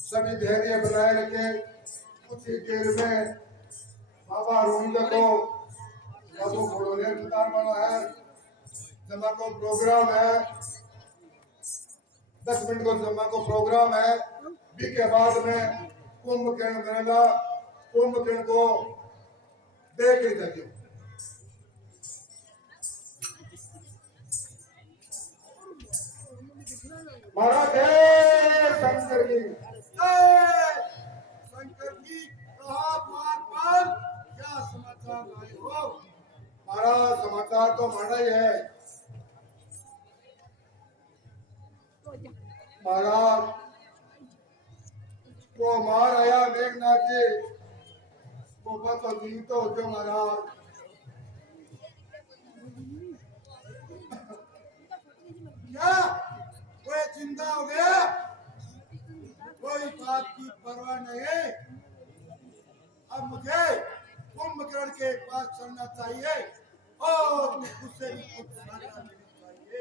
सभी धैर्य बनाए रखे। कुछ ही देर में बाबा रोहिंदा को बाबू घोड़ोने उतार वाला है। जमा को प्रोग्राम है, 10 मिनट को जमा को प्रोग्राम है। बी के बाद में कुंभकर्ण मेला, कुंभकर्ण को देख ही देखिए। महाराज शंकर जी, शंकर जी कहा बार क्या समाचार लाए हो? महाराज समाचार तो माना ही है। महाराज वो मार आया मेघनाथ जी, वो बस जीत तो जो महाराज क्या वो जिंदा हो गया? कोई बात की परवाह नहीं। अब मुझे कुंभकर्ण के पास चलना चाहिए और उससे भी कुछ सहायता लेनी चाहिए।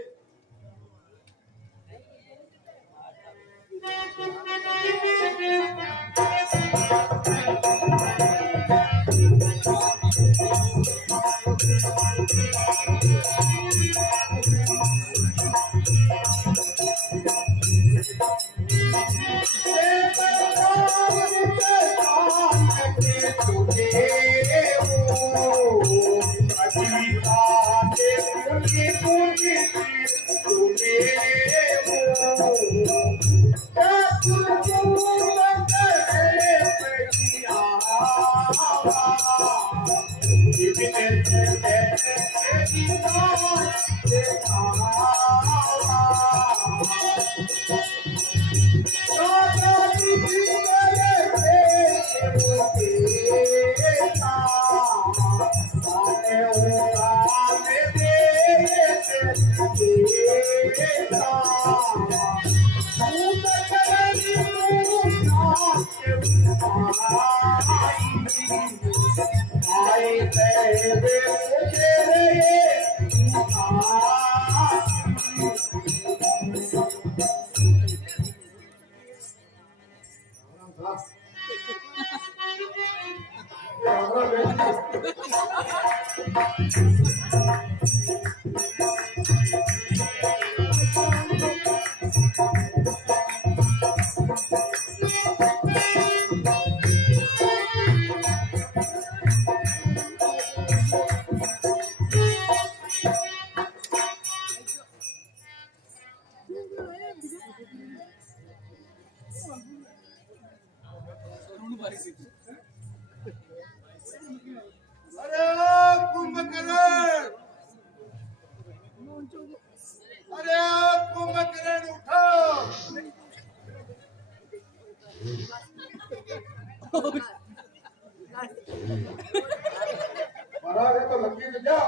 अरे कुंभकर्ण उठो। महाराज ये तो लकी विद्या।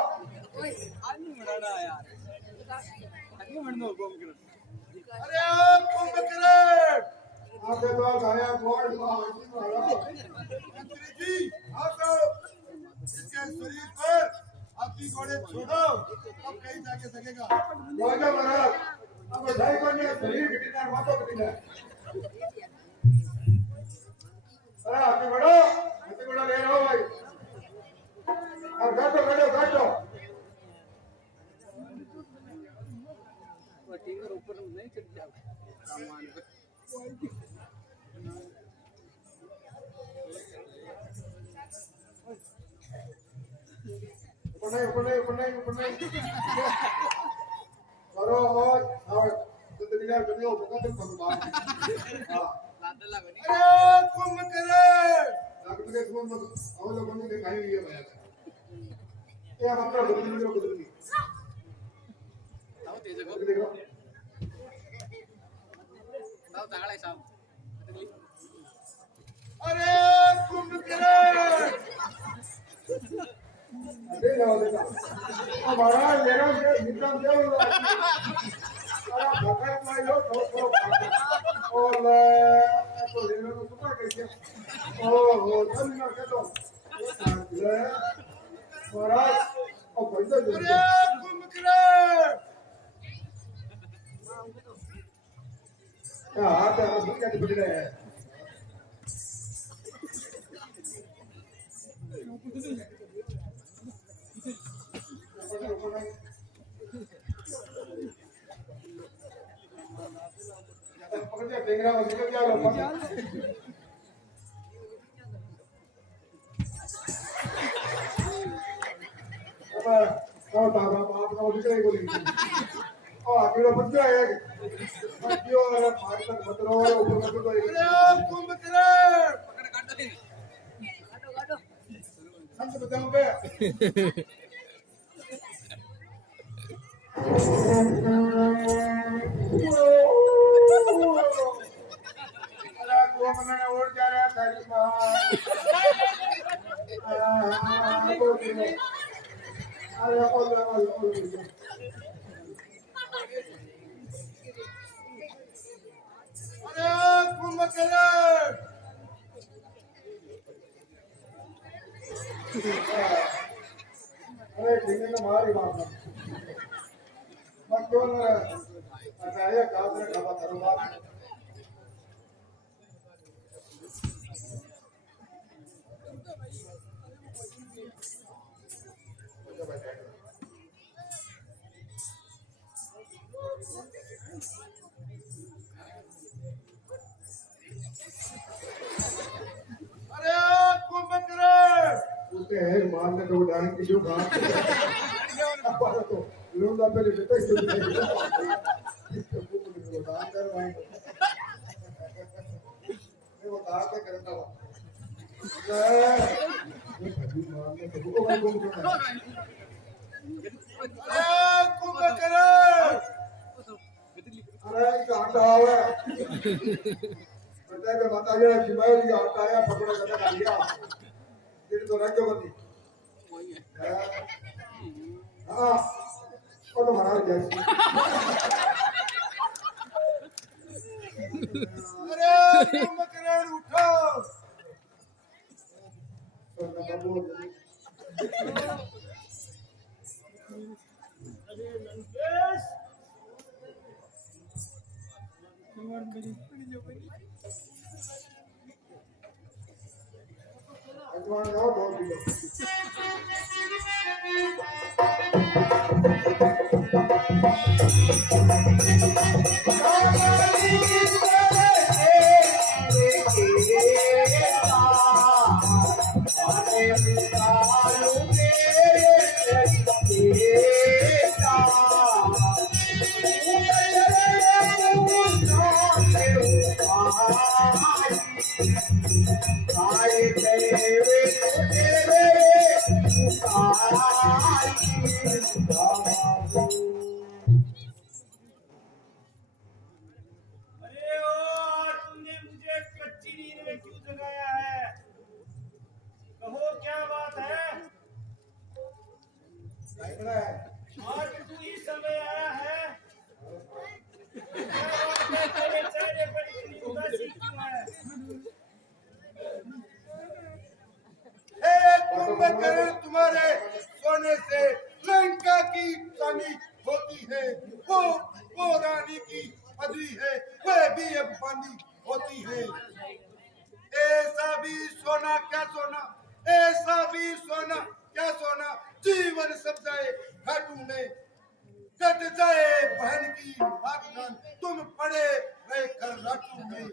अरे कुंभकर्ण आपके पास आया गोल्ड मंत्री जी आप इसके शरीर पर अपनी घोड़े छोड़ो, अब कहीं जाके सकेगा। महाराज अब ढाई को नहीं शरीर कितना मातो कितना अरे हाथी बड़ो ले रहा भाई और गाटो ऊपर नहीं चढ़ जाओ सामान पे ऊपर नहीं करो और जिंदगी में कभी हो होगा तो भगवान हां लाडला बनी अरे कुंभकर्ण डॉक्टर के फोन में और लोगों ने दिखाई हुई है भैया ये मतलब बदली ताऊ तेज को देखो ताऊ चांगला आहे साहब अरे कुंभकर्ण अरे जाओ देखा हमारा मेरा निकल गया अरे भगत में लो तो और तो लेने को सुपर कैसे ओ तुम ना के तो महाराज और पैसा दे अरे कुंभकर्ण हां तो हम क्या बिगड़ रहे हैं पकड़ के टेंगरा में निकल क्या लो अब कौन था बाप का उधर ही बोली और अकेला बच गया है क्यों अरे भाई तक मत रहो ऊपर मत तो अरे कुंभकर्ण पकड़ काट दे काटो संत बताओ बे अरे को मने उड़ जा रहा था जी अरे कुंभकर्ण अरे ठीक है मारी बात मत क्यों ना अच्छा ये काज रे खबर करो बात अरे कुंभकर्ण उसके है मारने को उड़ाने की जो बात अब तो लोग आप पहले बेटा क्यों नहीं दान कर भाई मैं बता के करता हूं मारने को भाई कौन करना अरे कुंभकर्ण अरे इसका आटा आवे बेटा के बता गया शिवाय का आटा आया पकड़ा गया डाल दिया ये तो राज्य गति वही है हां और तो महाराज जैसी अरे कुंभकर्ण उठो तो ना बाबू अरे लंकेश अजवान लाओ 2 किलो अरे ओ तुमने मुझे कच्ची नींद में क्यों जगाया है कहो क्या बात है आज तू ही समय आया है क्या बात है तेरे चेहरे पर इतनी उदासी क्यों है हे कुंभकर्ण तुम्हारे सोने से लंका की रानी होती है वो रानी की पदवी है वह भी अब बानी होती है ऐसा भी सोना क्या सोना ऐसा भी सोना क्या सोना जीवन सब जाए घाटू में कट जाए बहन की बात कान तुम पड़े रहे कर राटू में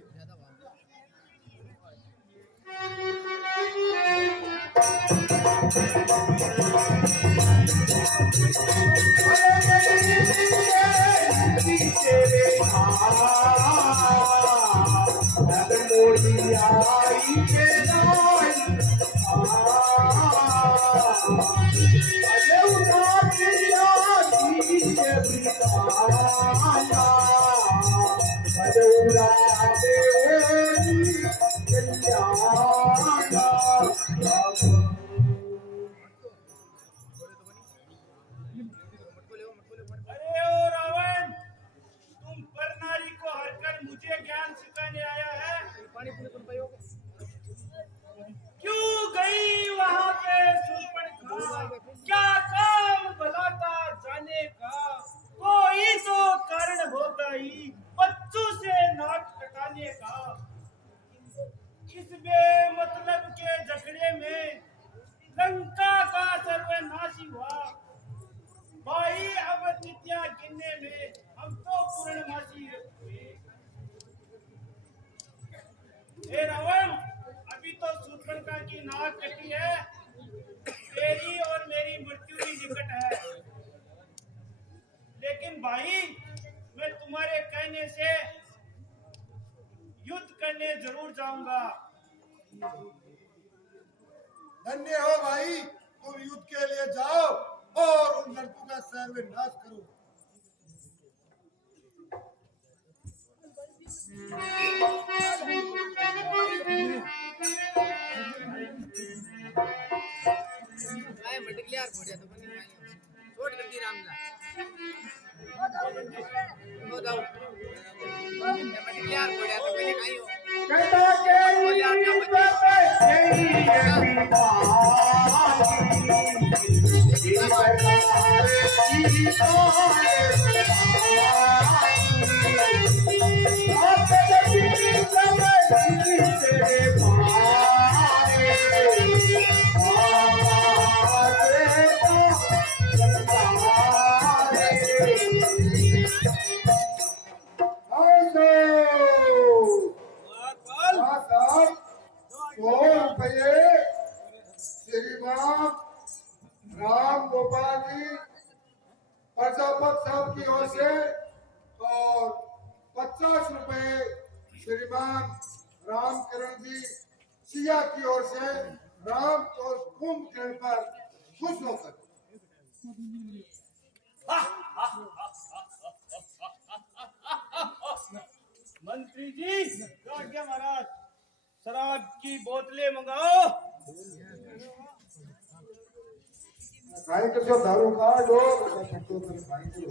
अरे ओ रावण, तुम पर नारी को हरकर मुझे ज्ञान सिखाने आया है। क्यों गई वहां पे शूर्पणखा? क्या काम भला था जाने का? कोई तो कारण होगा ही बच्चों से नाक कटाने का। इस बेमतलब के झगड़े में लंका का सर्वनाश हुआ। भाई अब तिथियां गिनने में हम तो पूर्णमासी हुए। हे रावण, अभी तो शूर्पणखा की नाक कटी है, तेरी और मेरी मृत्यु भी निकट है। लेकिन भाई, मैं तुम्हारे कहने से युद्ध करने जरूर जाऊंगा। धन्य हो भाई, तुम युद्ध के लिए जाओ और उन लड़कों का सर्वनाश करो। छोड़ कर दी रामला हो जाओ मटियार पड़ा तो मैंने खाई हो कहता राम गोपाल जी प्रजापत साहब की ओर से और 50 रुपए श्रीमान रामकरण जी सिया की ओर से राम और कुंभकर्ण पर खुश होकर। मंत्री जी, राजा महाराज, शराब की बोतलें मंगाओ। खाई कर जो दारू का जो छट्टो कर खाई करो।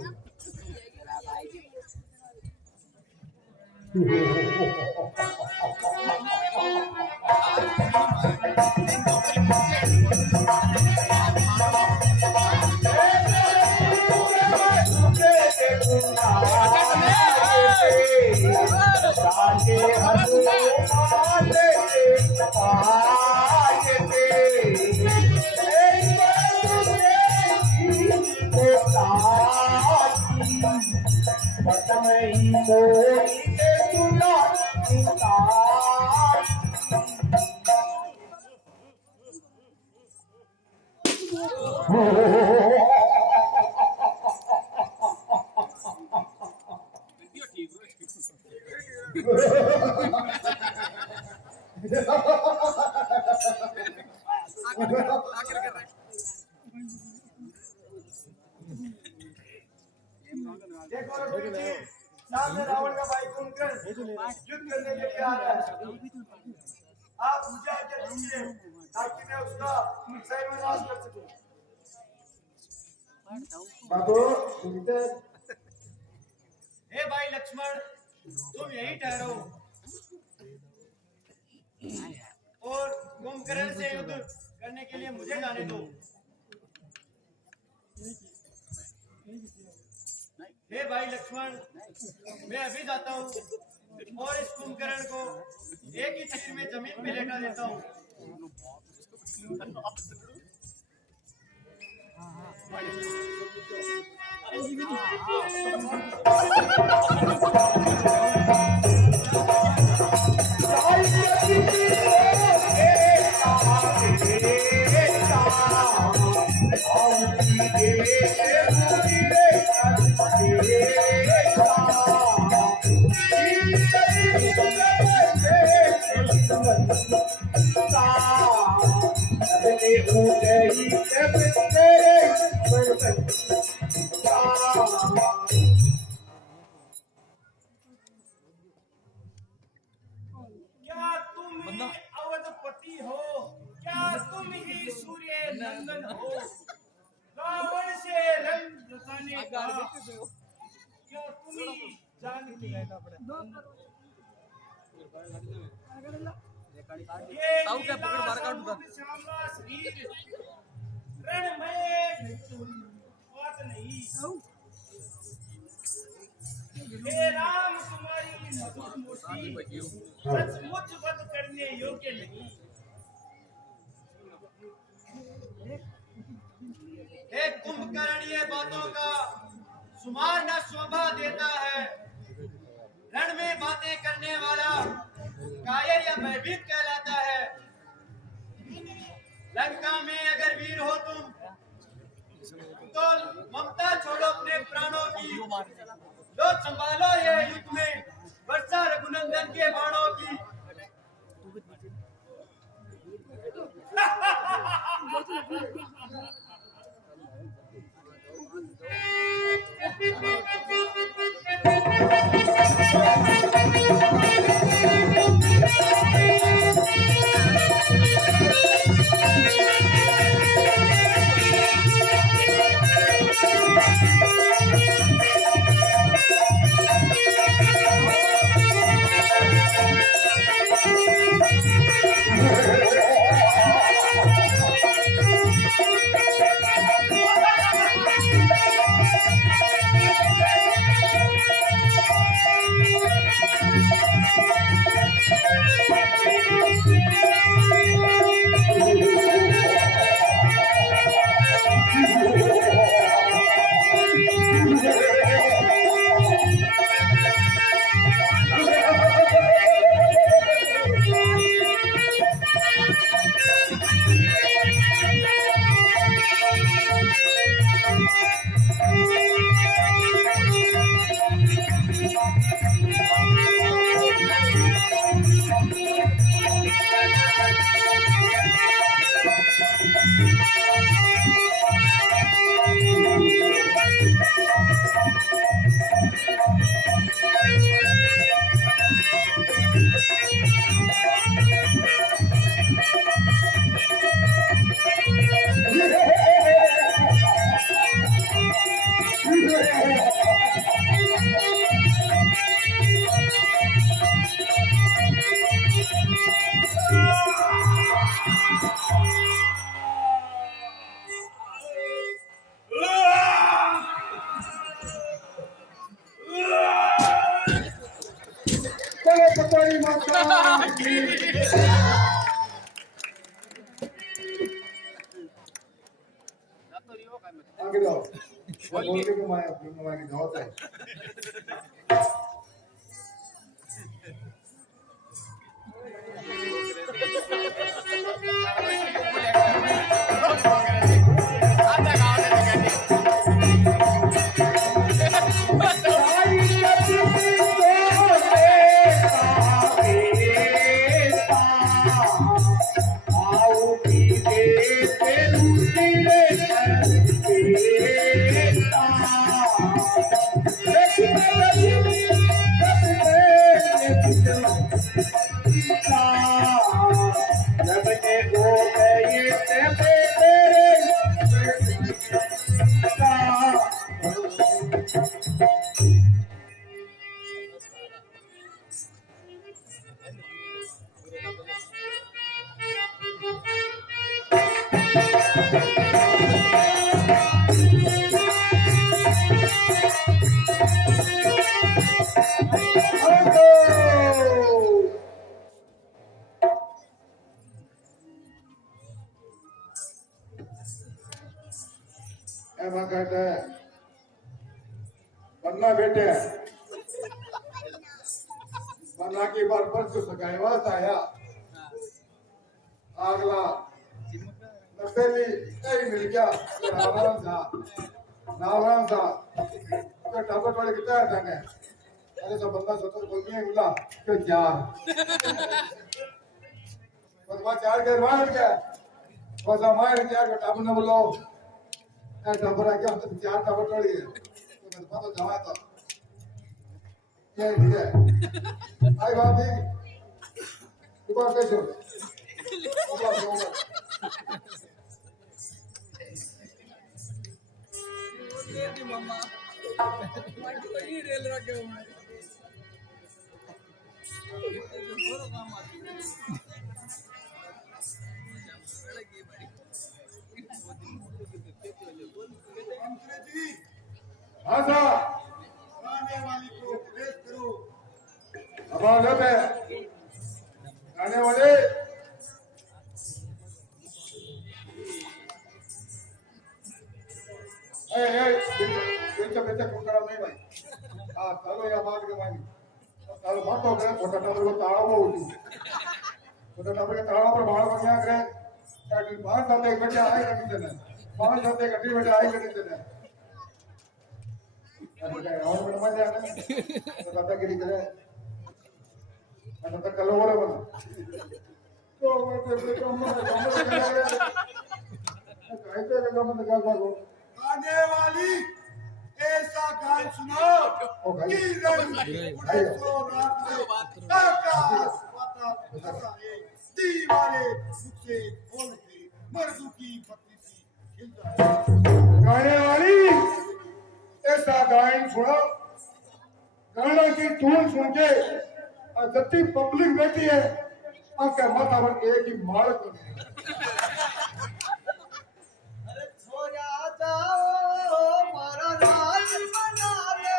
सामने रावण का भाई कुंभकर्ण युद्ध करने के लिए आ रहा है। आप मुझे आज्ञा दीजिए ताकि मैं उसका सर्वनाश कर सकूं। बाबू सुनते हे भाई लक्ष्मण, तुम यही ठहरो और कुंभकर्ण से युद्ध करने के लिए मुझे जाने दो। हे भाई लक्ष्मण, मैं अभी जाता हूँ और इस कुंभकर्ण को एक ही तीर में जमीन पे लेटा देता हूँ। Yeah. रावण से रंग रचाने का क्या तुम्हें जानती है? ये नीला स्वरूप श्यामला शरीर रण में बात नहीं। हे राम तुम्हारी मधुर मूर्ति सचमुच वध करने योग्य नहीं। हे कुंभकर्ण, ये बातों का सुमार न शोभा देता है। रण में बातें करने वाला कायर या भयभीत कहलाता है। लंका में अगर वीर हो तुम तो ममता छोड़ो अपने प्राणों की, लो संभालो ये युद्ध में वर्षा रघुनंदन के बाणों की। पतोई माता की। आगे जाओ, बोल के घुमाए अपने घुमा के जाओ तय। एमा कहते हैं बन्ना बेटे बन्ना की बार पर जो सगाईवास आया अगला नफेली कई मिल गया नारायण था तो टापर वाले कितना जाने अरे सब बंदा सत्तर बोल के मिला कि चार बस चार के मार गया बस हमारे चार का टापर न बोलो टापर आ गया तो चार टापर वाली है तो बस तो जमा था ये ठीक है आई बात है ऊपर कैसे ऊपर ये मामा बाकी तो ये रेल रखे हुए हैं ये तो काम आती है मंत्री जी हाँ साहब गाने वाली को उपदेश करो। अब आदत है गाने वाले बेचा बेचा क्यों करा नहीं भाई हाँ चलो या बात के भाई चलो मत हो गए छोटा टावर को ताड़ा वो उठी छोटा टावर के ताड़ा पर बाहर बन गया करे बाहर साथ एक बेटे आए करने देना बाहर साथ एक अटी बेटे आए करने देना और बेटा मत जाना तो दादागिरी करे तो कल हो रहा बना तो मैं कहते हैं कम निकाल पाओ गाने वाली ऐसा गान सुनाओ कि उड़े सो रात में आकाश पाताल धराए दीवारे मुझसे खोल के मर्दों की बत्ती सी खिल जाए। गाने वाली ऐसा गायन सुना गाना की धुन सुन के जबकि पब्लिक बैठी है आपके माथा पर एक ही मार को अरे छोरा जाओ मारा राज बना ले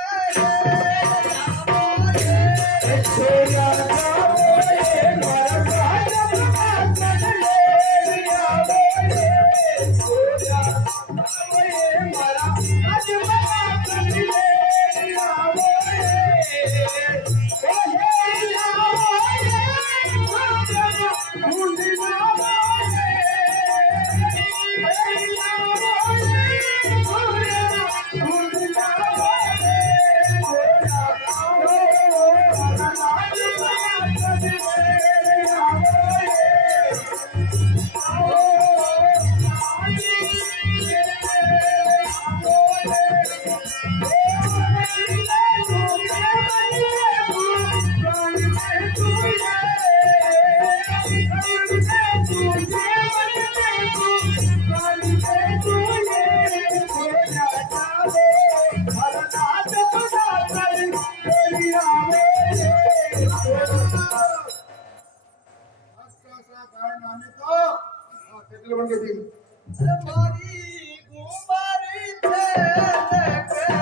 मारी गुमारी थे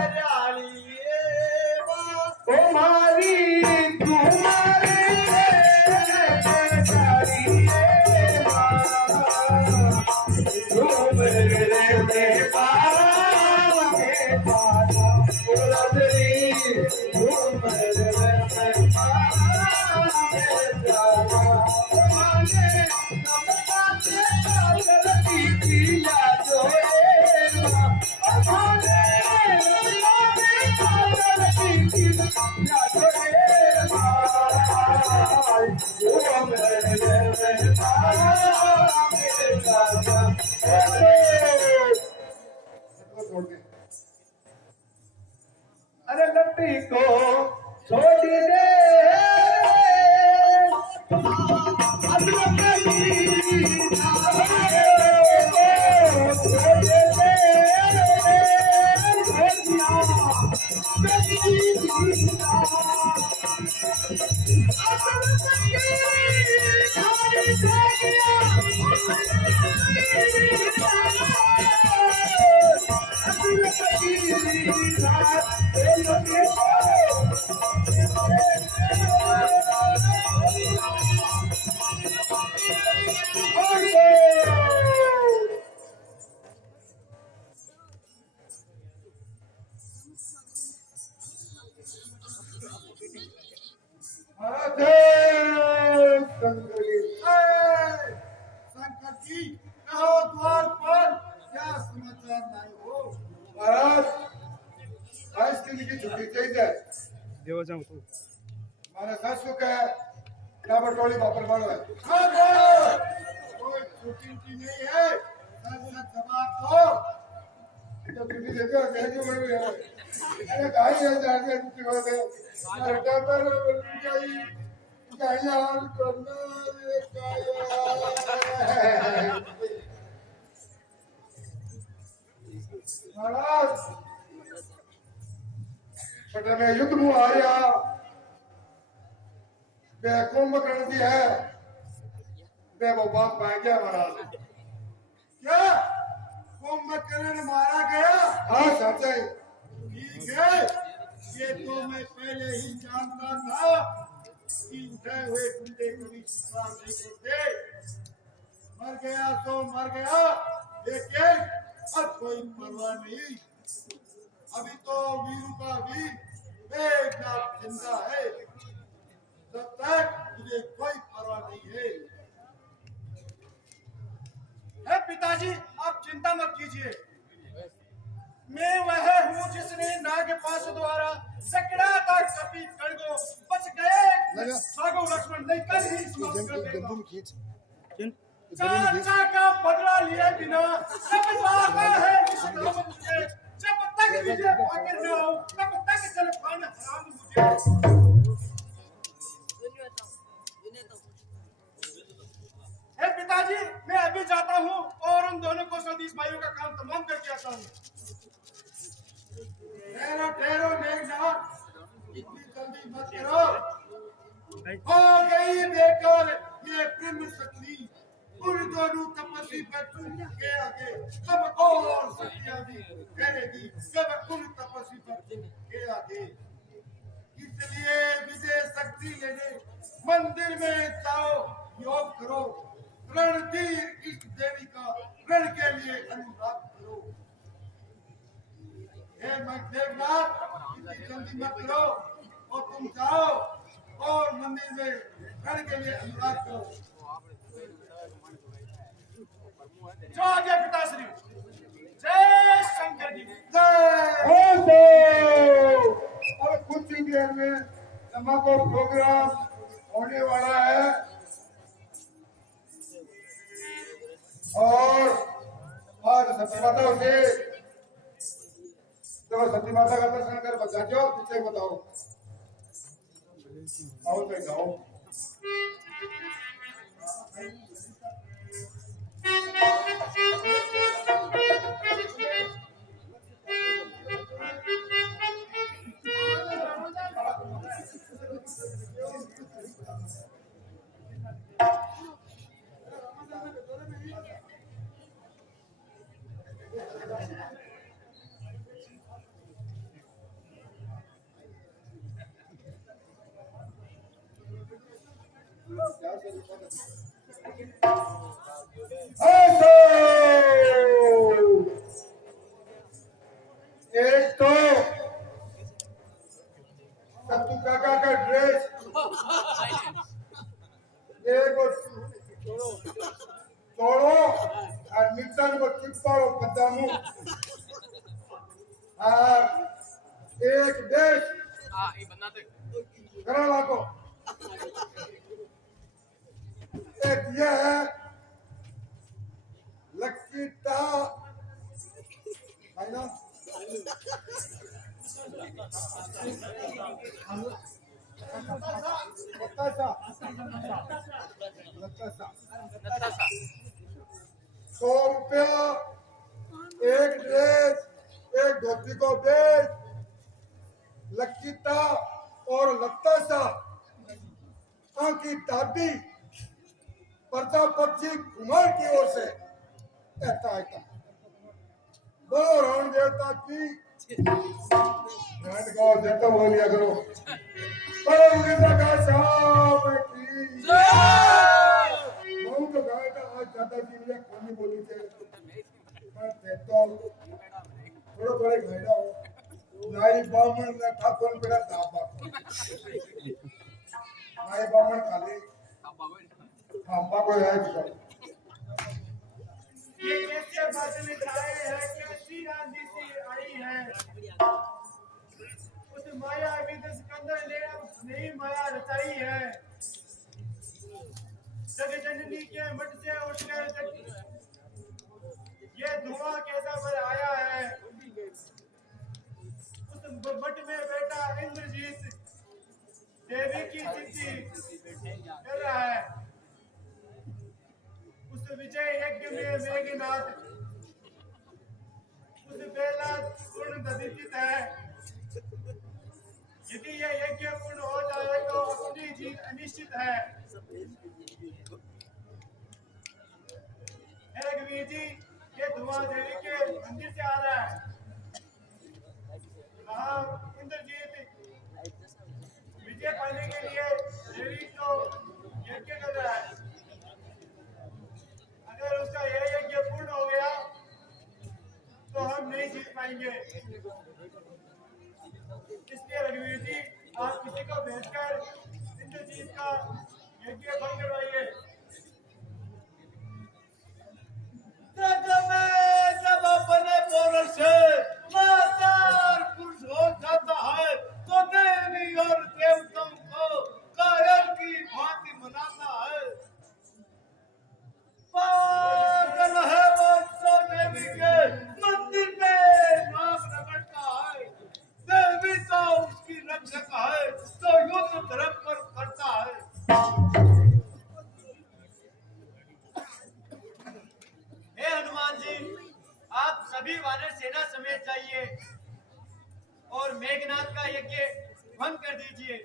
कराली ओ मारी तुम्हारे अरे लट्टी को छोड़ दे शंकर जी कहो द्वार पर क्या समाचार लाए हो। महाराज आज दिन की छुट्टी चाहिए देव जाऊं तू माने सास को क्या टाबर टोली वापर मारो है हाँ बोलो कोई छुट्टी की नहीं है सच सच जवाब दो। तो छुट्टी देते हो कह क्यों मैं यार अरे काहे है जाने छुट्टी हो गए लड़का पर जाई यार करना ये काया महाराज बट मैं युद्ध में आ रहा मैं कुंभकर्ण जी है मैं वो बात पा गया महाराज। क्या कुंभकर्ण मारा गया? हाँ चाचा ठीक है, ये तो मैं पहले ही जानता था कि उठे हुए कुंडे कभी स्वीकार नहीं करते। मर गया तो मर गया, लेकिन अब कोई परवाह नहीं। अभी तो वीरू का वीर एक जिंदा है, तब तक मुझे कोई परवाह नहीं है। है पिताजी, आप चिंता मत कीजिए। मैं वह हूँ जिसने नागपाश द्वारा सकड़ा था कपी खड़गो बच गए। सागो लक्ष्मण नहीं कर ही समाप्त कर देगा। चाचा का बदला लिए बिना सब बाता है निष्काम मुझे। जब तक विजय पाकर न आऊं तब तक जल पान हराम मुझे। हे पिताजी, मैं अभी जाता हूँ और उन दोनों को सतीश भाइयों का काम तमाम करके आता हूँ। ठहरो ठहरो मेघनाथ, इतनी जल्दी मत करो। हो गई बेकार ये ब्रह्म शक्ति। उन दोनों तपस्वी बच्चों के आगे सब और शक्तियां भी करेगी जब उन तपस्वी बच्चों के आगे। इसलिए विजय शक्ति लेने मंदिर में जाओ, योग करो, रणधीर इस देवी का रण के लिए अनुराग करो। हे मेघनाथ, इतनी जल्दी मत करो और तुम जाओ और मंदिर में रण के लिए अनुराग करो। जो आगे पिताश्री। जय शंकर जी। अब कुछ ही देर में को प्रोग्राम होने वाला है और आज सती माता से तो सती माता का दर्शन कर बचा दो। पीछे बताओ आओ तो जाओ। एक तो सत्तू काका का ड्रेस एक छोड़ो और निशान को चिपकाओ पजामू और एक देश करा लागो। एक ये है लक्कीटा है ना बतासा 100 रुपया एक ड्रेस एक धोती को बेच लक्कीटा और लत्तासा की दादी प्रजापति कुमार की ओर से ऐसा ऐसा बोलो रावण देवता की देवता बोलिया करो। बहुत गाय का आज ज्यादा जी ने कौन बोली थे थोड़ा बड़े घायला हो नाई बामण ने ठाकुर पेड़ा दाबा नाई बामण खाली खांबा को है ये कैसे बादल छाए हैं, कैसी आंधी सी आई है। उस माया अभी सिकंदर ने नई माया रचाई है। जग जननी के मठ से उठकर ये धुआं कैसा पर आया है। उस मठ में बैठा इंद्रजीत देवी की स्तुति कर रहा है। उस विजय यज्ञ में मेघनाथ उस बेला पूर्ण दधित है। यदि यह यज्ञ पूर्ण हो जाए तो अपनी जीत अनिश्चित है। वीर जी, ये धुआं देवी के मंदिर से आ रहा है। इंद्रजीत विजय पाने के लिए देवी को यज्ञ कर रहा है। अगर उसका यह यज्ञ पूर्ण हो गया तो हम नहीं जीत पाएंगे। इसलिए रघुवीर जी, आप किसी को भेजकर इंद्रजीत का यज्ञ भंग करवाइए। जब अपने पोरस से लाचार पुरुष हो जाता है तो देवी और देवताओं को कायर की भांति मनाता है। पागल है वो तो देवी के मंदिर में नाम रगड़ता है। देवी तो उसकी रक्षक है तो युद्ध धर्म पर करता है। हे हनुमान जी, आप सभी वानर सेना समेत जाइए और मेघनाथ का यज्ञ भंग कर दीजिए।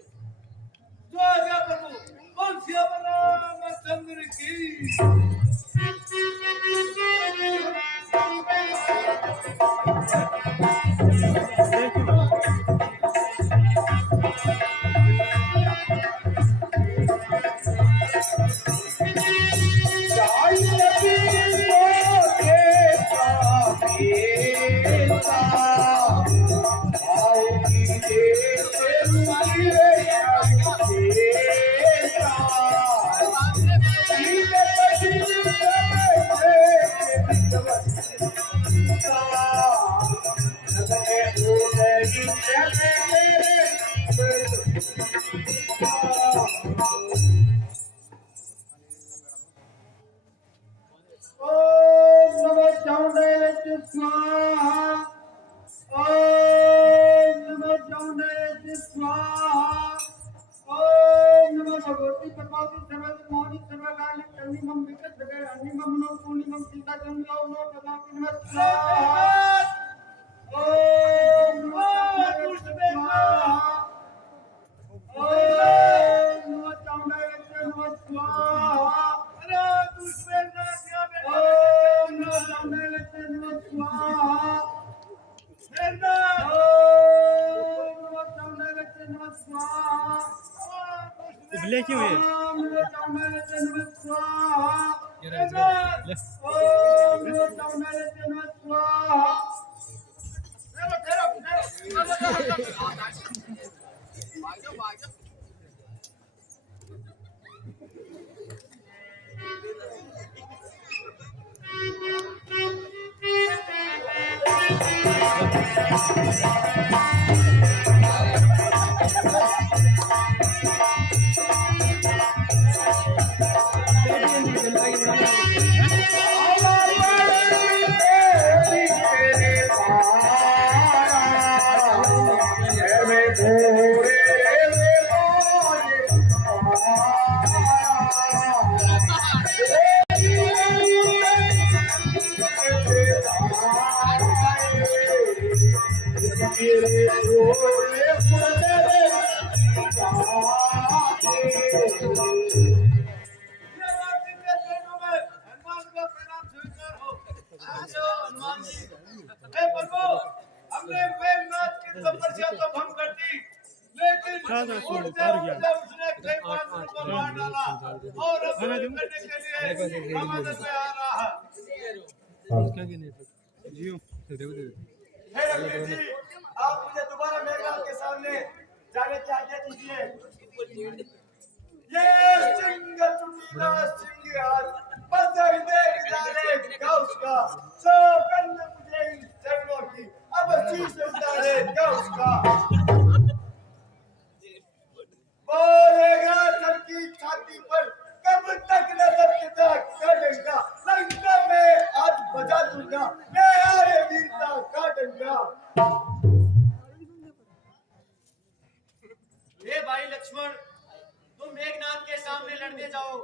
जय प्रभु, तुलसी रामचंद्र की। क्यों है? आप मुझे दोबारा मेघनाथ के सामने जाने की आज्ञा दीजिए। ये सिंह चुटीला सिंह हाथ पत्थर दे डाले गौस का सो कन्न मुझे इन चरणों की अब शीश उतारे गौस का बोलेगा सबकी छाती पर कब तक न सत्यता काटेगा लंका में आज बजा दूंगा मैं आरे वीरता काटेगा। हे भाई लक्ष्मण, तुम मेघनाथ के सामने लड़ने जाओ,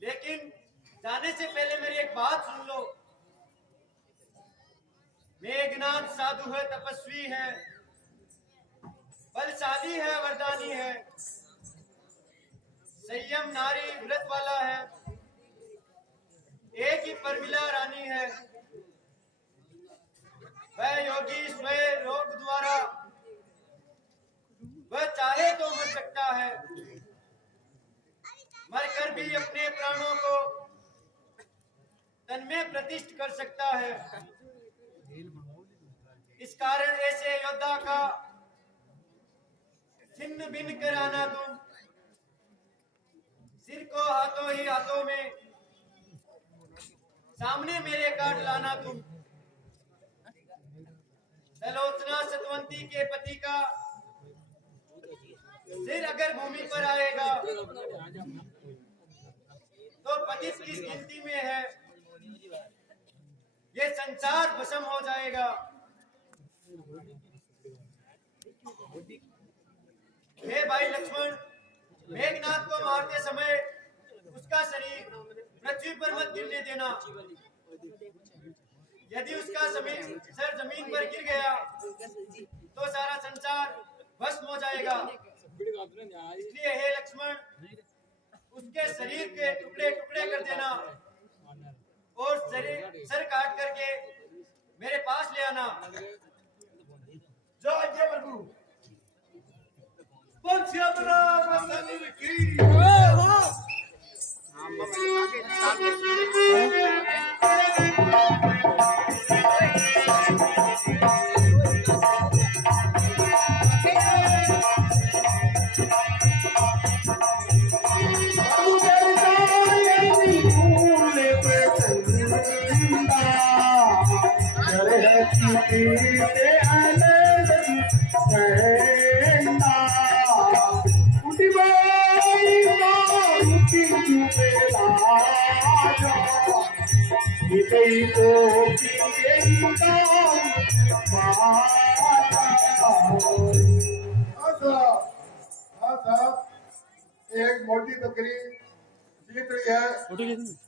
लेकिन जाने से पहले मेरी एक बात सुन लो। मेघनाथ साधु है, तपस्वी है, बलशाली है, वरदानी है, संयम नारी व्रत वाला है, एक ही परमिला रानी है, वह योगी स्वयं रोग द्वारा वह चाहे तो मर सकता है, मरकर भी अपने प्राणों को तन में प्रतिष्ठित कर सकता है। इस कारण ऐसे योद्धा का छिन्न भिन्न कराना तुम, सिर को हाथों ही हाथों में सामने मेरे काट लाना तुम। सलोचना सतवंती के पति का सिर अगर भूमि पर आएगा तो पति किस गिनती में है, ये संसार भस्म हो जाएगा। हे भाई लक्ष्मण, मेघनाथ को मारते समय उसका शरीर पृथ्वी पर मत गिरने देना। यदि उसका सर जमीन पर गिर गया तो सारा संसार भस्म हो जाएगा। इसलिए हे लक्ष्मण, उसके शरीर के टुकड़े टुकड़े कर देना और सर काट करके मेरे पास ले आना। जो आज्ञा प्रभु। एक मोटी बकरी जीत रही है,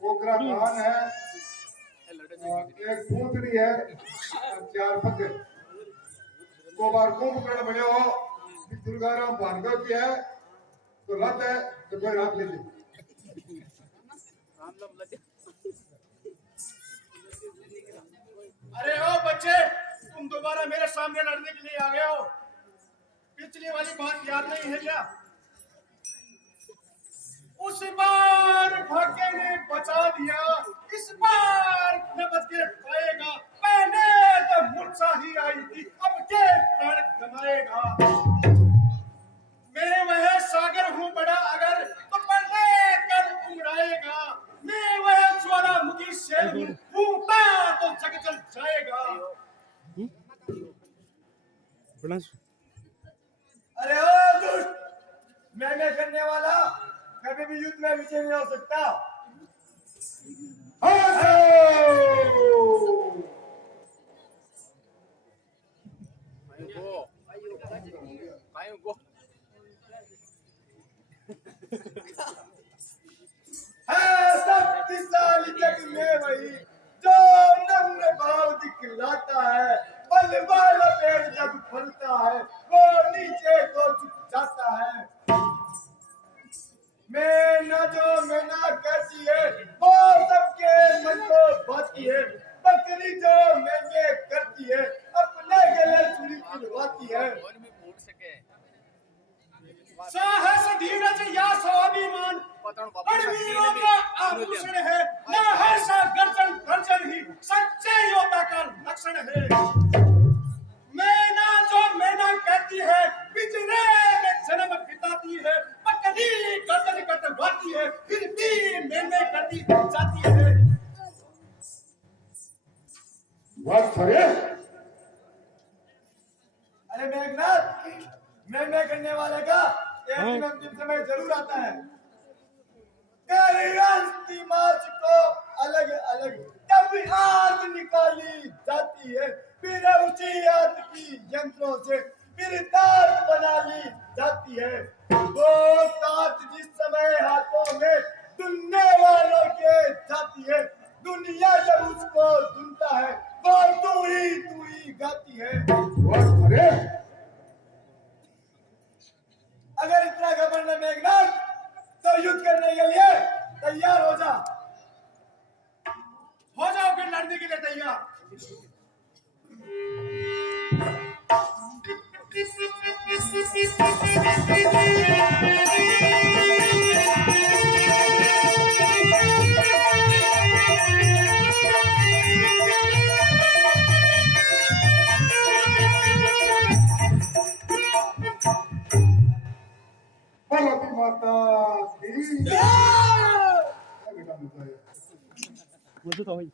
ओकरा कान है, एक पूंछड़ी है, चार पग। दो बार कुंभकर्ण बने हो, दुर्गाराम भार्गव की है तो रथ है तो कोई रात ले ली। अरे ओ बच्चे, तुम दोबारा मेरे सामने लड़ने के लिए आ गए हो। पिछली वाली बात याद नहीं है क्या? उस बार भाग्य ने बचा दिया, इस बार न बच के पाएगा। पहले तो मूर्छा ही आई थी, अब के प्राण गंवाएगा। मैं वह सागर हूँ बड़ा अगर तो पलटे कर उमड़ाएगा। मैं वह ज्वालामुखी शेर हूँ, फूटा तो जग जल जाएगा। अरे ओ दुष्ट, मैं करने वाला कभी भी युद्ध में विजय नहीं हो सकता। शक्तिशाली जग में वही जो नम्र भाव दिखलाता है। फल वाला पेड़ जब फलता है वो नीचे को झुक जाता है। मैना करती है वो सबके मन को भाती है। बकरी जो मैंने करती है अपने गले छुरी खुलवाती है। साहस धीरज या स्वाभिमान बड़वीरों का आभूषण है। न हर्षा गर्जन गर्जन ही सच्चे योद्धा का लक्षण है। मैना कहती है पिंजरे में जन्म बिताती है। बकरी गर्दन कटवाती है फिर भी मैंने कटी जाती है। अरे मेघनाथ, मैं करने वाले का एक दिन अंतिम समय जरूर आता है। मार्च को अलग अलग तब आग निकाली जाती है। फिर उसी आग की यंत्रों से फिर तार बना ली जाती है। वो तार जिस समय हाथों में दुनने वालों के जाती है, दुनिया जब उसको सुनता है वो तू ही गाती है। पार्वती माता की जय। बेटा मुझे मुझे तो भाई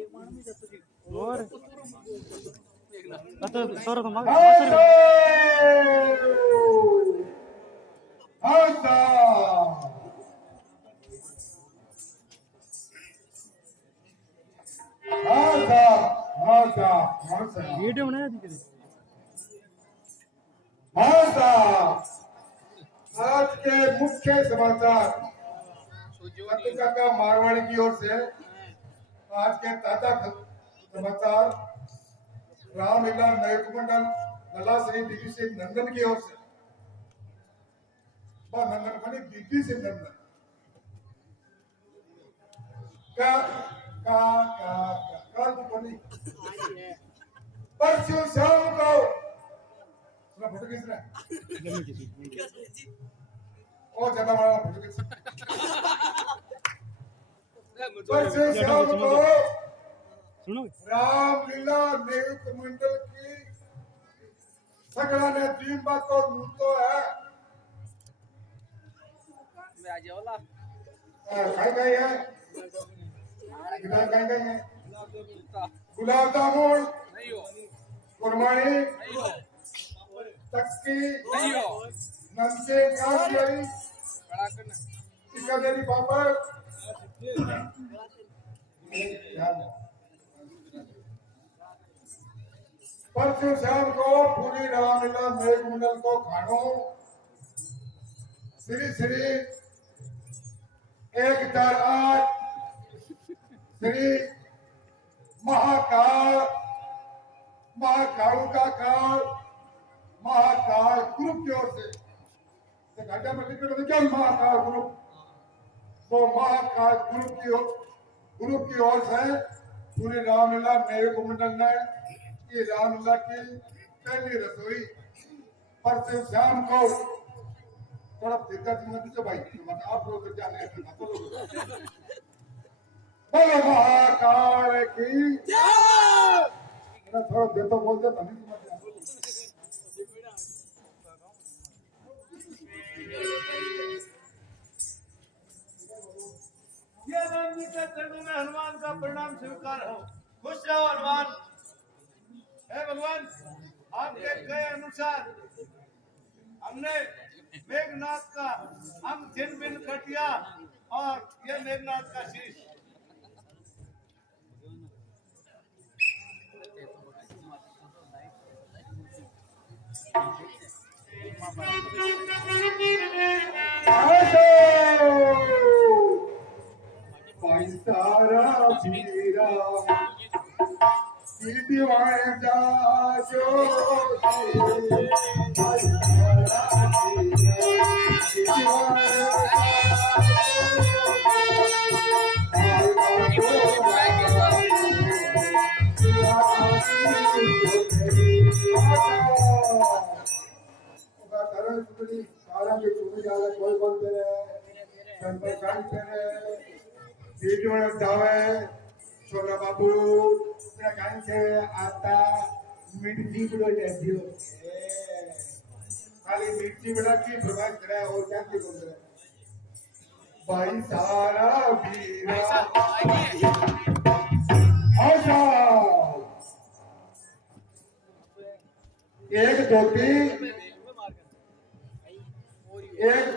एक मान में जातो जी और आता सौरभ माग वीडियो बनाया थी करे आज के मुख्य समाचार पत्रिका का मारवाड़ी की ओर से आज के ताजा समाचार रामलीला नायक मंडल लला श्री बीबी सिंह नंदन की ओर से नंदन बनी बीबी सिंह नंदन का बनी परसों शाम को फोटो खींच रहा है और ज्यादा बड़ा फोटो खींच परसों शाम को सुनो रामलीला नायक मंडल की सगड़ा ने टीम बात को मुद्दो है मैं आज वाला काय है काय है गुलाब जामुन नहीं हो कुरमानी नहीं हो तक्की नहीं हो नमकीन काजली बड़ा करना चिकन पापड़ परसों शाम को पूरी रामलीला नायक मंडल को खानो श्री श्री 148 श्री महाकाल का काल महाकाल ग्रुप की ओर से घाटा में लिख रहे क्या महाकाल ग्रुप तो महाकाल ग्रुप की ओर से पूरी रामलीला नायक मंडल ने की रामलीला की पहली रसोई परसों शाम को थोड़ा दिक्कत मत दो भाई मत आप लोग जाने बोलो महाकाल की जय। थोड़ा देतो बोलते तभी ये राम जी के चरणों में हनुमान का प्रणाम स्वीकार हो। खुश रहो हनुमान। हे भगवान, आपके कहे अनुसार हमने मेघनाथ का अंग छिन भिन कर दिया और ये मेघनाथ का शीश सारा पीरा दीवान जाजो सारा के चुनी जा रहा कोई बोलते रहे संपर्क करे वीडियो जावे छोरा बाबू तेरा कान से आता मिर्ची बड़ो जैसी हो खाली मिर्ची बड़ा की प्रभाव करे और क्या की बोल रहे भाई सारा वीरा आशा एक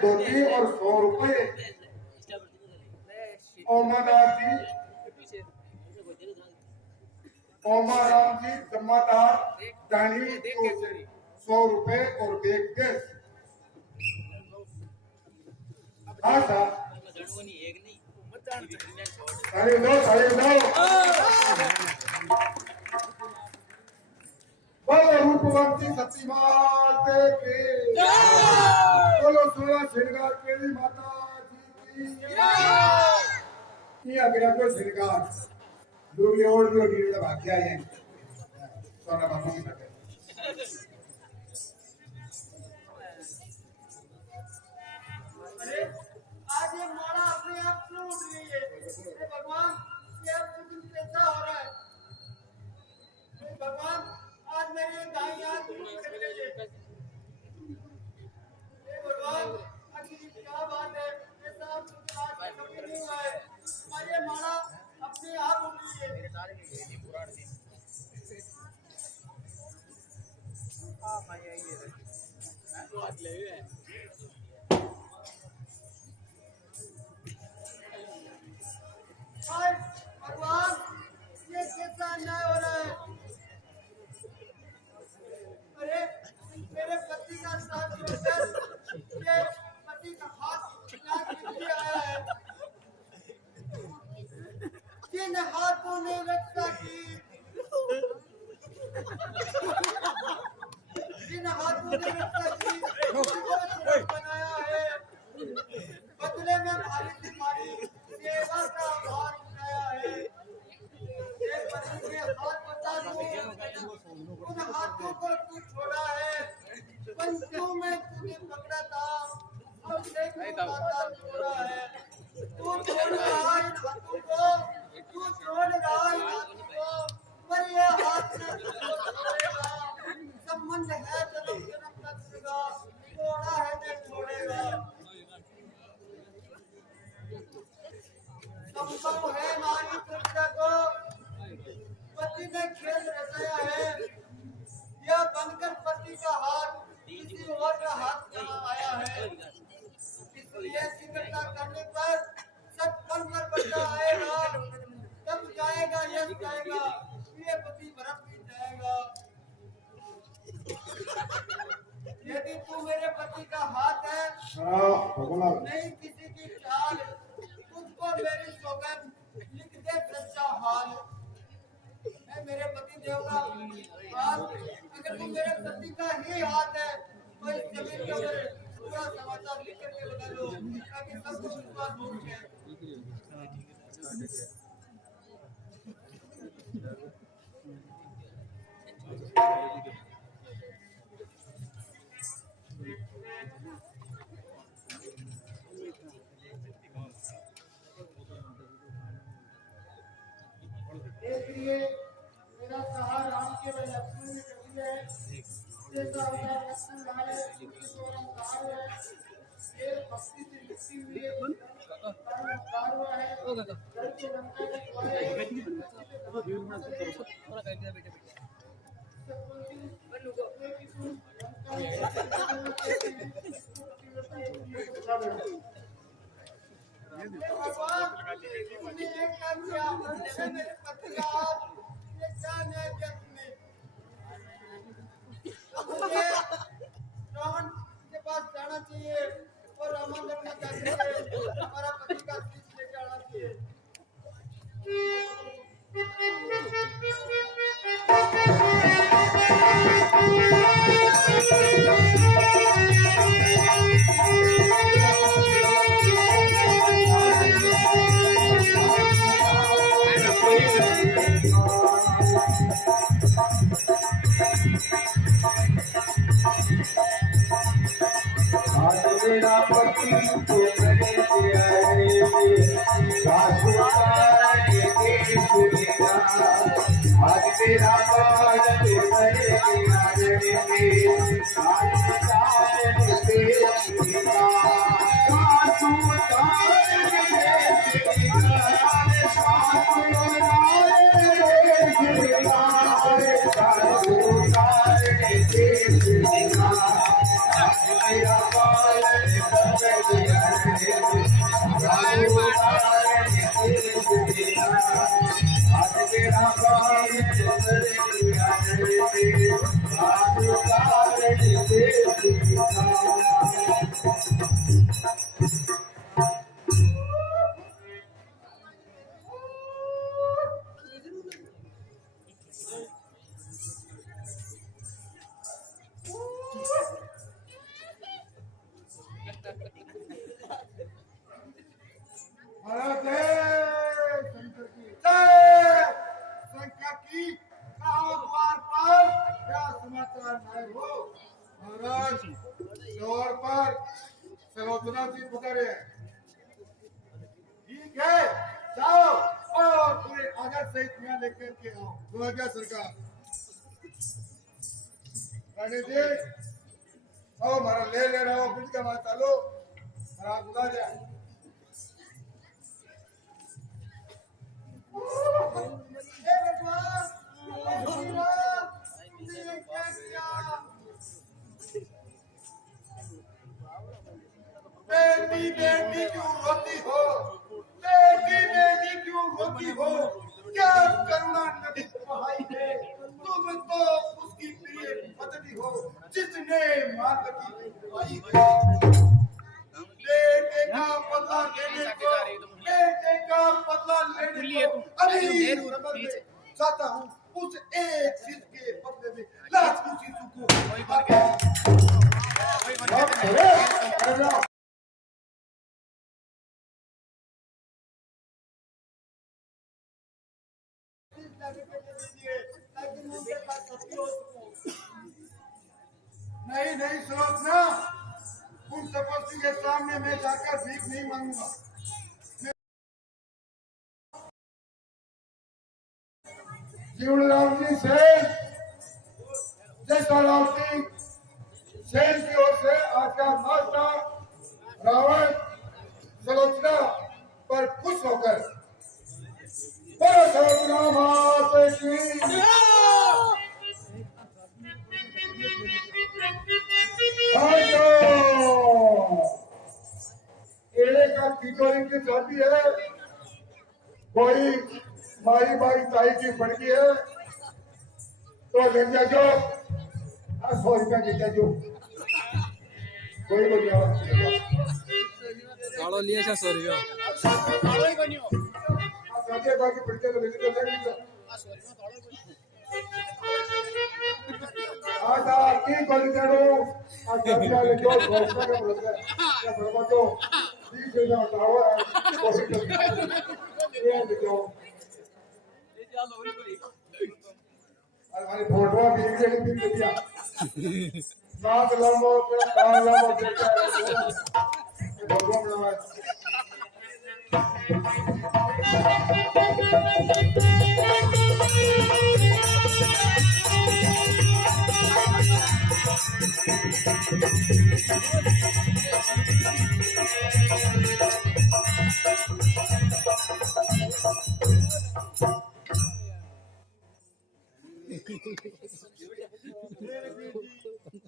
धोती और 100 रुपए ओमाराम जी जमादार दानी 100 रुपए और बैग गैस हाँ साहब साढ़े दो बोलो रूपवंती सती माते की बोलो 16 श्रृंगार केली माता जी की ये अगला को श्रृंगार दूरी और जो गिरने भाग्या है सोना बापू की सके अरे आज ये माला अपने आप क्यों उठ रही है? हे भगवान, ये अब कुछ कैसा हो रहा है? हे भगवान, आज मेरी दाई आंख क्यों खट गई है? हे भगवान, आखिर ये क्या बात है? ऐसा अब कुछ आज तक कभी नहीं हुआ है। और ये माला अपने आप उठ रही है। हाय भगवान, ये कैसा अन्याय हो रहा है? अरे मेरे पति का साथ छोड़कर ये पति का हाथ यहाँ किससे आया है? जिन हाथों ने रक्षा की, जिन हाथों ने रक्षा की, उनको सुरक्षित बनाया है। बदले में भारी से भारी सेवा का भार उठाया है। ये पति के हाथ बचा दो, उन हाथों को तू छोड़ा है। बंधुओं में तूने पकड़ा था, अब देखो माता छोड़ा है। तू छोड़ रहा इन हाथों को, तू छोड़ रहा इन हाथों को, पर ये हाथ से तुझको छोड़ेगा। संबंध है जन्म जन्म तक का, छोड़ा है तो छोड़ेगा। संभव है नारी पुरुष को पति ने खेल रचाया है, या बनकर पति का हाथ किसी और का हाथ चला आया है। इसलिए शीघ्रता करने पर सत्पन पर बच्चा आएगा, तब जाएगा यश जाएगा, ये पति भरत भी जाएगा। यदि तू मेरे पति का हाथ है, भगवान नहीं किसी की चाल, तुझको मेरी सौगंध लिख दे सच्चा हाल। मैं मेरे पति देव का हाथ, अगर तू मेरे पति का ही हाथ है तो इस जमीन के ऊपर पूरा समाचार लिख करके बता दो, ताकि सबको विश्वास हो जाए। इसलिए मेरा सहारा राम के वे लक्ष्मण में कभी है, जैसा अवतार लक्ष्मण लाए, उसकी सोरम कार है, ये भक्ति से लिखी हुई है, परम कार हुआ है, घर के लंका के द्वारे, भगवान तुमने एक काम किया, मेरे पति का हाथ, ये क्या न्याय किया तुमने? अब मुझे रावण के पास जाना चाहिए और रावण करना चाहिए, हमारा पति का शीश लेके आना चाहिए। आज मेरा पति तो करे आज मेरा बाल तो करे शंकर की कहा द्वार पर सहित यहाँ लेकर के आओ। तो क्या सरकार रानी जी आओ मारा ले रहा हो बिल का मार चालो मारा बुला दिया हे भगवान, हे श्री राम, तुमने क्या किया? बेटी बेटी क्यों रोती हो? बेटी बेटी क्यों रोती हो? क्या करुणा नदी बहाई है? तुम तो उसकी प्रिय पत्नी हो जिसने माता की बुराई की। बेटे का बदला लेने को, बेटे का बदला लेने को अभी समझ में चाहता हूँ। उस एक चीज के बदले में लाखों चीजों को नहीं नहीं सुलोचना, उन तपस्वी के सामने मैं जाकर भीख नहीं मांगूंगा। जीवनराम जी से जैसा राम जी सेन की ओर से आज का नाश्ता रावण सलोचना पर खुश होकर बड़ा सलोचना मात की एड़े का तिजोरी की चाबी है कोई माई बाई ताई की फड़की है तो ले जाओ 100 रुपया दे जाओ कोई बोल कालो लिए 100 रुपया साथे बाकी फड़के तो ले जाओ आता की कोई करो आता ले जाओ 100 रुपया का बोलते हैं या बरबा तो 20 रुपया बताओ कोशिश ये देखो हमारी फोटो भी एक दिन दिया नाक लंबो तेरा कान लंबो देखा है फोटो बनावा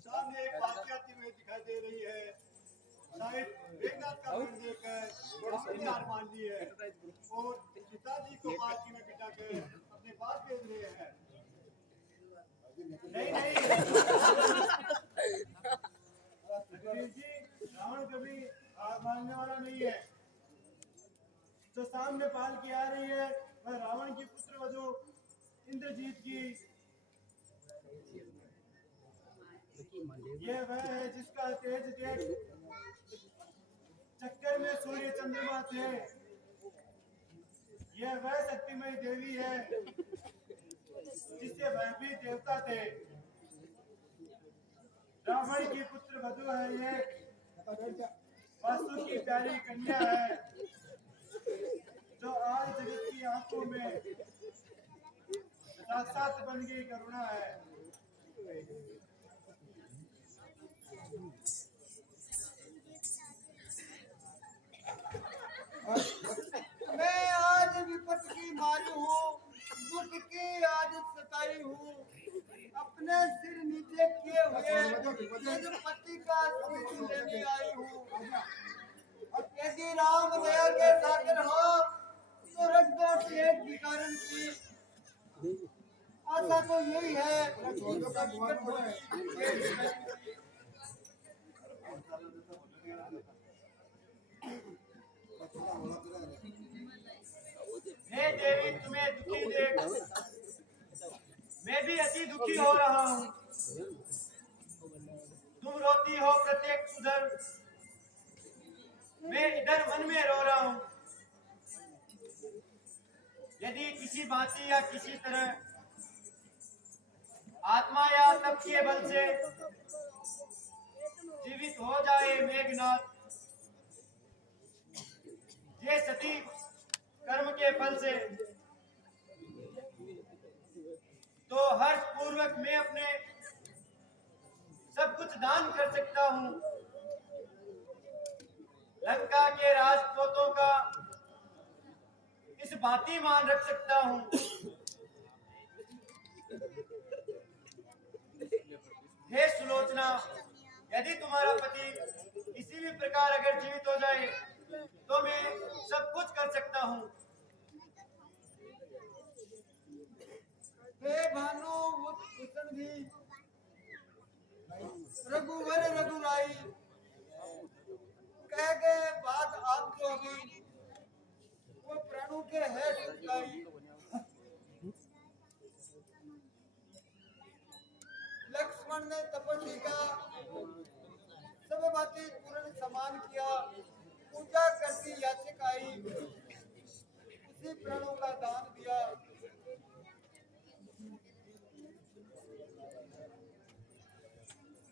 सामने एक बात आती हुई दिखाई दे रही है। शायद वेदनाथ का मन देखकर आपने हार मान ली है और पिताजी को पालकी में बिठा कर अपने पास भेज रहे हैं। नहीं नहीं रघुवीर जी, रावण कभी हार मानने वाला नहीं है। जो सामने पालकी आ रही है वह रावण की पुत्र वधू इंद्रजीत की। ये वह है जिसका तेज देख चक्कर में सूर्य चंद्रमा थे। यह वह शक्तिमयी देवी है जिससे वह भी देवता थे। रावण की पुत्र वधू है ये, वासु की प्यारी कन्या है जो आज जगत की आंखों में साक्षात बन गई करुणा है। मैं आज विपत की मारी हूँ, दुख की आज सताई हूँ। अपने सिर नीचे किए हुए इस पति का सिर लेने आई हूँ। यदि राम दया के सागर हो तो रख दो पेट भिखारन की। आशा तो यही है। हे देवी, तुम्हें दुखी देख मैं भी अति दुखी हो रहा हूँ। तुम रोती हो प्रत्येक सुधर, मैं इधर मन में रो रहा हूँ। यदि किसी बाती या किसी तरह आत्मा या तप के बल से जीवित हो जाए मेघनाथ, ये सती कर्म के फल से हर्ष पूर्वक मैं अपने सब कुछ दान कर सकता हूँ। लंका के राजपूतों का इस भांति मान रख सकता हूँ। हे सुलोचना, यदि तुम्हारा पति किसी भी प्रकार अगर जीवित हो जाए तो मैं सब कुछ कर सकता हूँ। हे भानुभूषण भी रघुवर रघुराई कह गए बात आप जो अभी वो प्राणों के है सच्चाई। लक्ष्मण ने तपस्वी का सब बातें पूर्ण समान किया, पूजा करती याचक आई, उसी प्राणों का दान दिया।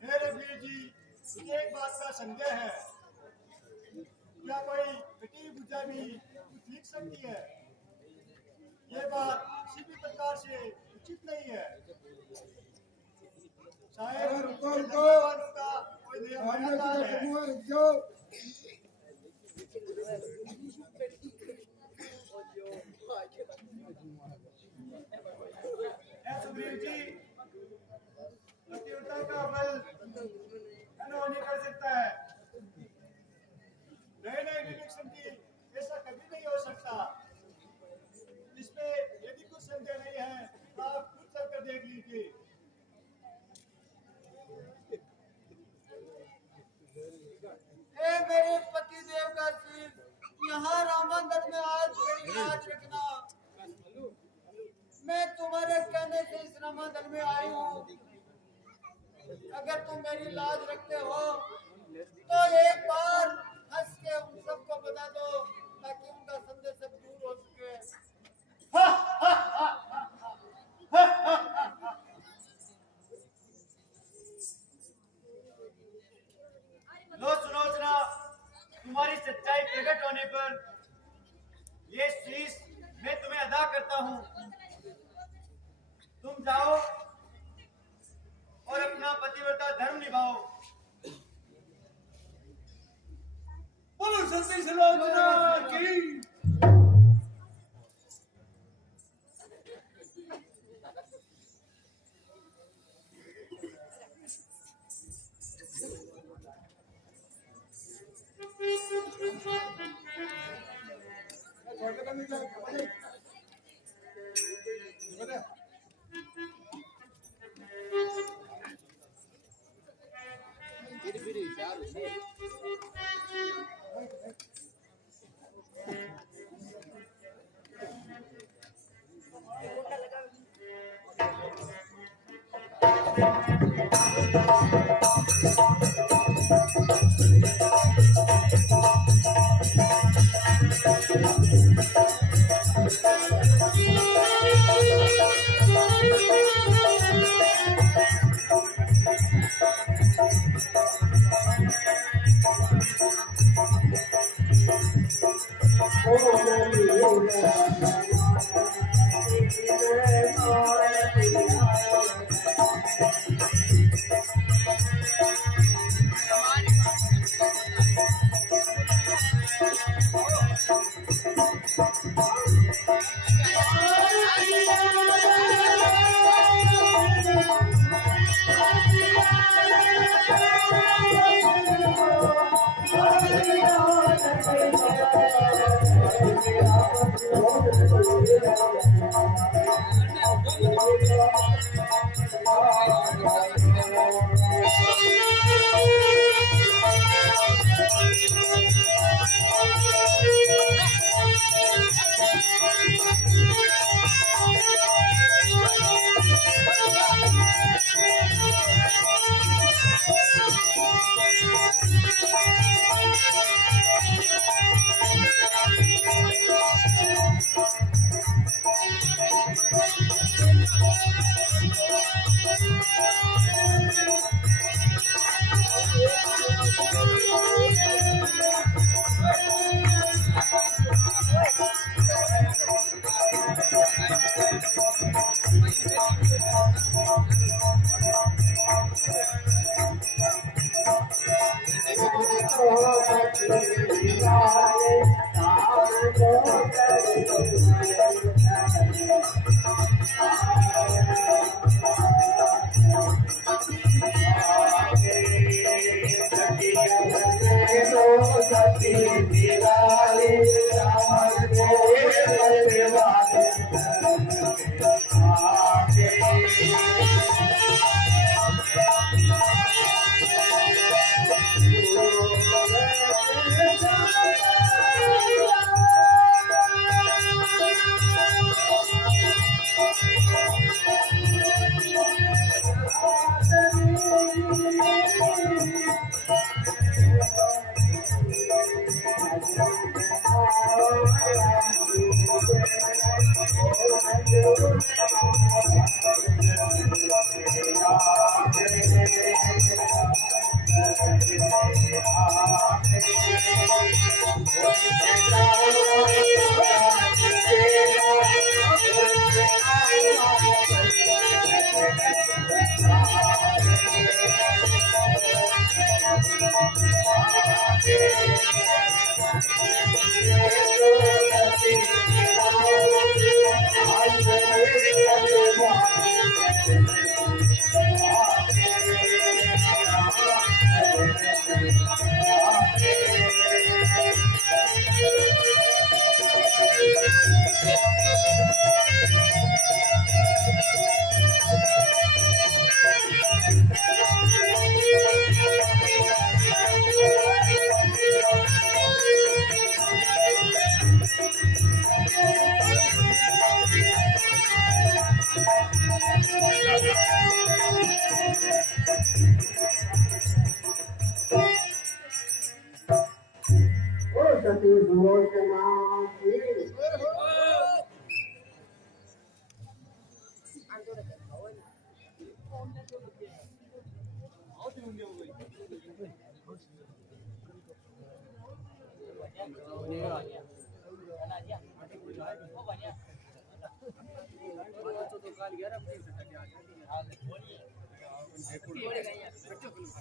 हे रघुवीर जी, मुझे एक बात का संदेह है, क्या कोई बेटी पूजा भी सीख सकती है? ये बात किसी भी प्रकार से उचित नहीं है। शायद धर्मवानों का कोई नियम है। सुग्रीव जी, पतिव्रता का बल नहीं कर सकता है। नहीं विवेचन जी, ऐसा कभी नहीं हो सकता। इसमें यदि कुछ संदेह नहीं है तो आप खुद चलकर देख लीजिए। मेरे पति देव का शीश, यहाँ रामांगन में आज मेरी लाज रखना। मैं तुम्हारे कहने से इस रामांगन में आई हूँ। अगर तुम मेरी लाज रखते हो तो एक बार हंस के उन सबको बता दो ताकि उनका संदेह सब दूर हो सके। लो सुलोचना, तुम्हारी सच्चाई प्रकट होने पर ये शीश मैं तुम्हें अदा करता हूँ। तुम जाओ और अपना पतिव्रता धर्म निभाओ। बोलो सती सुलोचना की।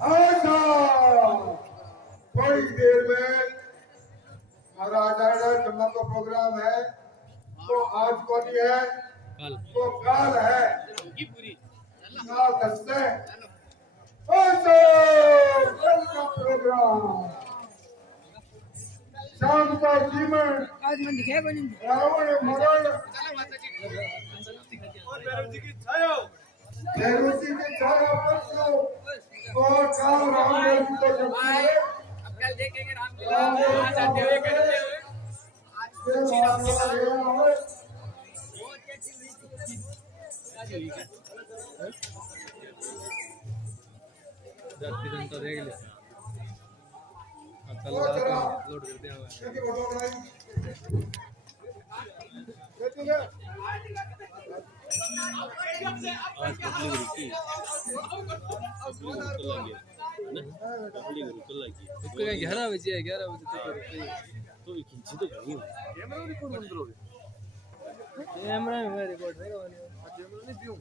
अच्छा थोड़ी देर में महाराज आएगा जमा का प्रोग्राम है तो आज कौन है तो काल है काल दस्ते अच्छा कल का प्रोग्राम शाम का जीवन आज मन दिखे बनी रावण मरण बेरोजी की छाया परसों और काल राम जी को जब अब कल देखेंगे राम के आज आते हुए करते हुए तो देख ले कल लोड कर दिया हुआ है आज पब्लिक रुकी उसको 11 बजे तो खींची तो गई कैमरा रिकॉर्ड बंद करोगे कैमरा में रिकॉर्ड है कैमरा नहीं पियूं